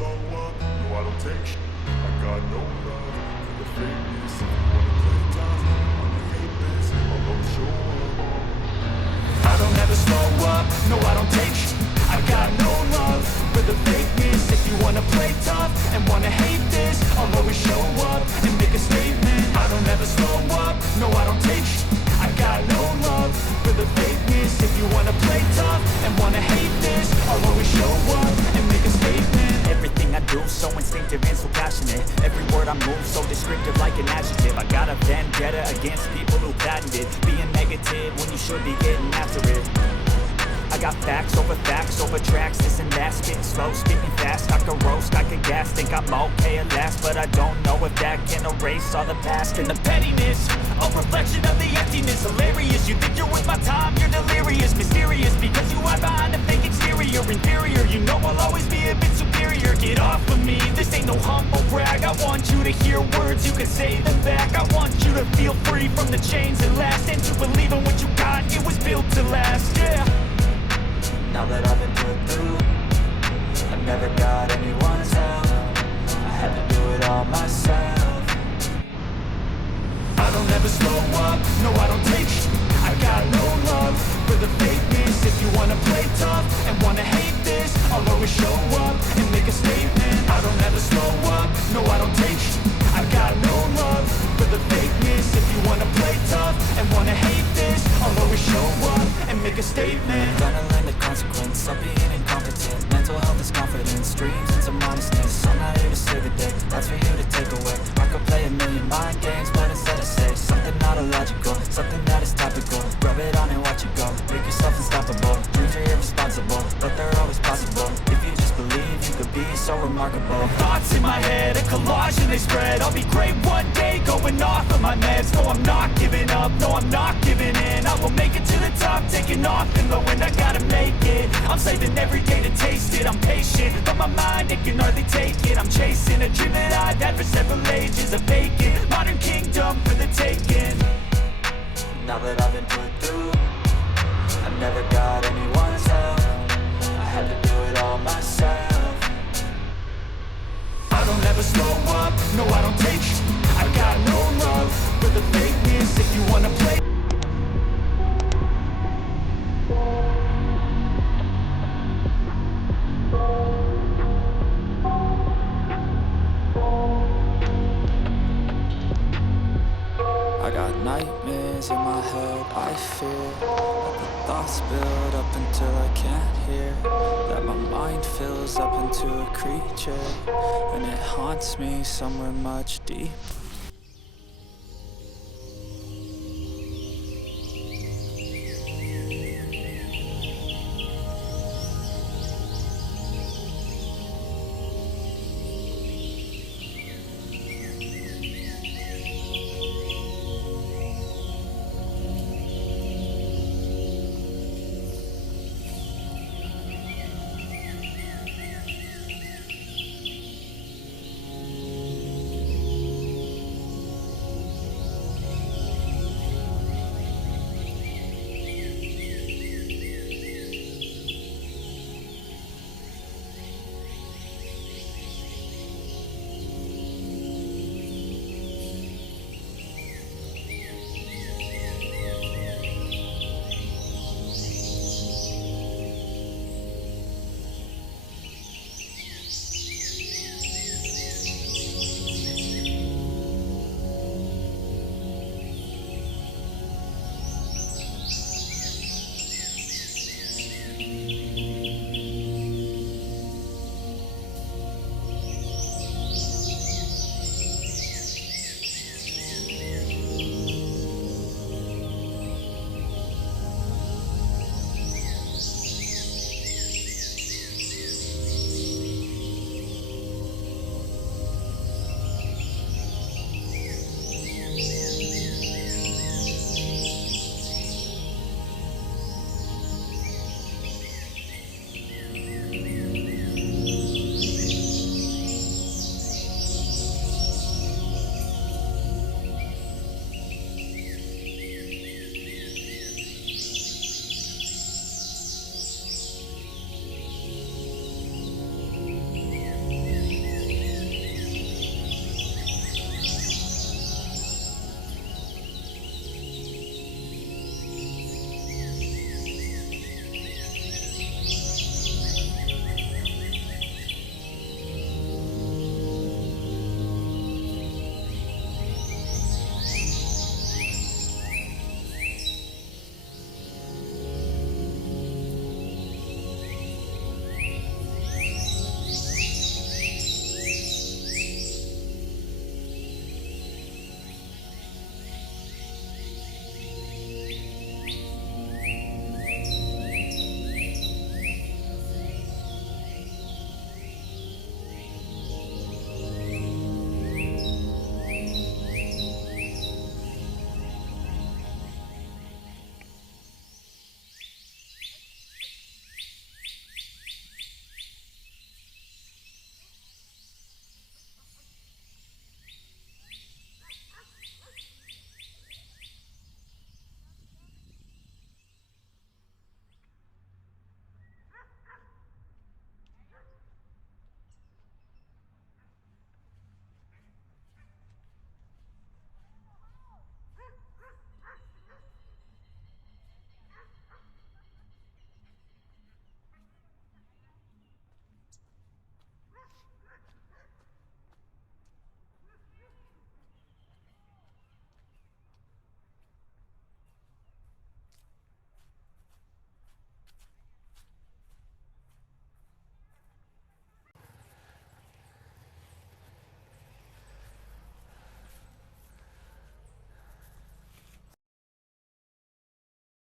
slow up, no I don't take shit. I got no love for the fakeness. If you wanna play tough, wanna hate this, I'll always show up. I don't ever slow up, no I don't take shit. I got no love for the fakeness. If you wanna play tough and wanna hate this, I'll always show up and make a statement. I don't ever slow up, no I don't take shit. I got no love for the fakeness. If you wanna play tough and wanna hate this, I'll always show up and make a statement. Everything I do so instinctive and so passionate. Every word I move so descriptive like an adjective. I got a vendetta against people who patented being negative when you should be getting after it. I got facts over tracks, this and that. Spitting slow, spitting fast. I could roast, I could gas. Think I'm okay at last, but I don't know if that can erase all the past. And the pettiness, a reflection of the emptiness. Hilarious, you think you're worth my time, you're delirious. Mysterious, because you hide behind a fake exterior. Inferior, you know I'll always be a bit superior. Get off of me, this ain't no humble brag. I want you to hear words, you can say them back. I want you to feel free from the chains that last, and to believe in what you got, it was built to last, yeah. Now that I've been put through, I never got anyone's help. I had to do it all myself. I don't ever slow up, no I don't take shit. I got no love for the fakeness. If you wanna play tough and wanna hate this, I'll always show up and make a statement. I don't ever slow up, no I don't take shit. I got no love for the fakeness. If you wanna play tough and wanna hate this, I'll always show up and make a statement. Gonna learn the consequence of being incompetent. Mental health is confidence, dreams and some honestness. I'm not here to save the day, that's for you to take away. I could play a million mind games, but instead I say something not illogical, something that is topical. Rub it on and watch it go, make yourself unstoppable. Dreams are irresponsible, but they're always possible. If you just believe, you could be so remarkable. Thoughts in my head, a collage and they spread. I'll be great one day, going off of my meds. No, I'm not giving up, no, I'm not giving in. I will make it to the top, taking off in the wind. I gotta make it, I'm saving every day to taste it. I'm patient, but my mind, it can hardly take it. I'm chasing a dream that I've had for several ages. A vacant, modern kingdom for the taking. Now that I've been put through, I never got anyone's help. I had to do it all myself. I don't ever slow up, no I don't take shit. I got no love for the fakeness. If you wanna play, I got nightmares in my head, I fear that the thoughts build up until I can't hear. That my mind fills up into a creature, and it haunts me somewhere much deeper.